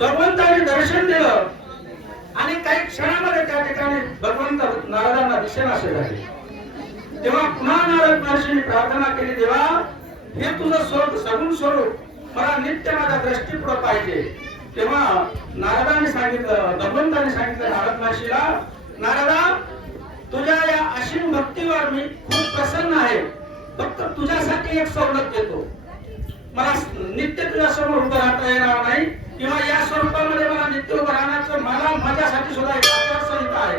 भगवंताने दर्शन दिलं आणि काही क्षणामध्ये त्या ठिकाणी भगवंत नारदांना दिसेनासे झाले. तेव्हा पुन्हा नारद महर्षीने प्रार्थना केली देवा हे तुझं स्वरूप सगुण स्वरूप मला नित्य माझ्या दृष्टीपुढं पाहिजे. तेव्हा नारदाने सांगितलं भगवंताने सांगितलं नारद महर्षीला नारदा तुझ्या या असीम भक्तीवर मी खूप प्रसन्न आहे. फक्त तुझ्यासाठी एक सवलत देतो. मला नित्यक्रिया तुझ्या समोर उभं राहता येणार नाही. किंवा या स्वरूपामध्ये मला नित्य उभं राहण्याचं मला माझ्यासाठी सुद्धा एक आचारसंहिता आहे.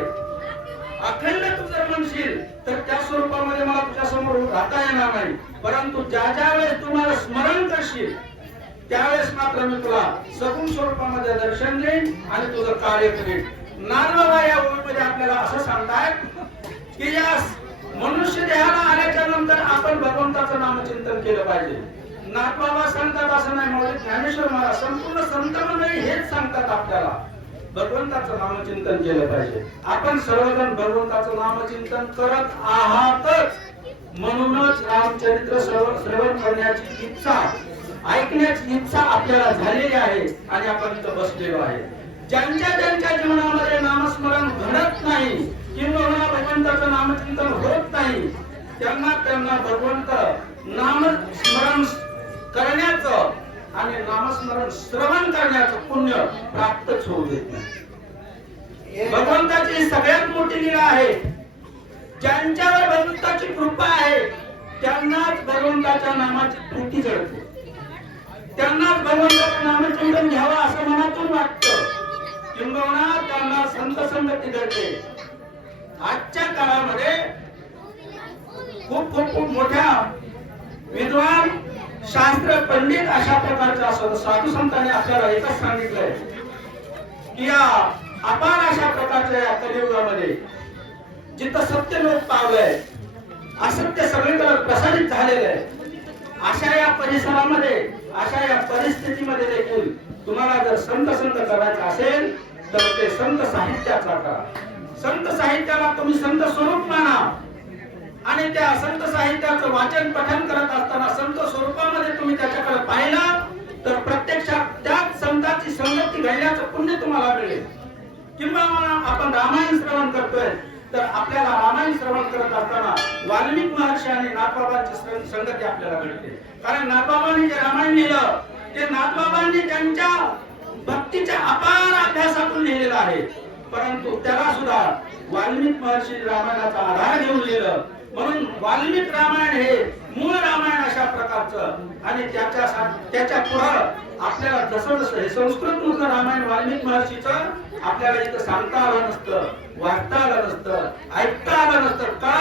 अखंड तू जर म्हणशील तर त्या स्वरूपामध्ये मला तुझ्या समोर राहता येणार नाही. परंतु ज्या ज्या वेळेस तू मला स्मरण करशील त्यावेळेस मात्र मी तुला सगुण स्वरूपामध्ये दर्शन देईन आणि तुझं कार्य करेन. नानबाबा या ओळीमध्ये आपल्याला असं सांगतायत की या मनुष्य देहाला आल्याच्यानंतर आपण भगवंताचं नामचिंतन केलं पाहिजे. नाथबाबा सांगतात असं नाही म्हणजे ज्ञानेश्वर महाराज संपूर्ण संत नाही हेच सांगतात आपल्याला. भगवंताचं नामचिंतन केलं पाहिजे. आपण सर्वजण भगवंताचं नामचिंतन करत आहातच. म्हणूनच रामचरित्र श्रवण करण्याची इच्छा ऐकण्याची इच्छा आपल्याला झालेली आहे आणि आपण इथं बसलेलो आहे. ज्यांच्या ज्यांच्या जीवनामध्ये नामस्मरण घडत नाही किंवा भगवंताचं नामचिंतन होत नाही त्यांना त्यांना भगवंत नामस्मरण करण्याचं आणि नामस्मरण श्रवण करण्याचं पुण्य प्राप्तच होऊ देत नाही. भगवंताची सगळ्यात मोठी लीला आहे. ज्यांच्यावर भगवंताची कृपा आहे त्यांनाच भगवंताच्या नामाची प्रीती जळते त्यांनाच भगवंताचं नामचिंतन घ्यावं असं मनातून वाटतं. किंबहुना त्यांना संत संगती घडते आजच्या काळामध्ये खूप खूप खूप मोठ्या विद्वान शास्त्र पंडित अशा प्रकारचे असत. साधू संतांनी आपल्याला एकच सांगितलंय की या अपार अशा प्रकारच्या या कलियुगामध्ये जिथं सत्य लोक पावलंय असत्य सगळीकडे प्रसारित झालेलं आहे अशा या परिसरामध्ये अशा या परिस्थितीमध्ये देखील तुम्हाला जर संत संत करायचं असेल तर ते संत साहित्याचा करा. संत साहित्याला तुम्ही संत स्वरूप माना. आणि त्या संत साहित्याचं वाचन पठन करत असताना संत संताची घडल्याचं पुण्य तुम्हाला मिळेल. किंवा आपण रामायण श्रवण करतोय तर आपल्याला रामायण श्रवण करत असताना वाल्मिक महर्षी आणि नाथबाबांची संगती आपल्याला मिळते. कारण नाथबाबांनी जे रामायण लिहिलं ते नाथबाबांनी त्यांच्या भक्तीच्या अपार अभ्यासातून लिहिलेलं आहे. परंतु त्याला सुद्धा वाल्मिक महर्षी रामायणाचा आधार घेऊन लिहिलं. म्हणून वाल्मिक रामायण हे मूळ रामायण आणि त्याच्या त्याच्या पुढं आपल्याला जसं जसं हे संस्कृत मधलं रामायण वाल्मिक महर्षीचं आपल्याला इथं सांगता आलं नसतं वाचता आलं नसतं ऐकता आलं नसतं. का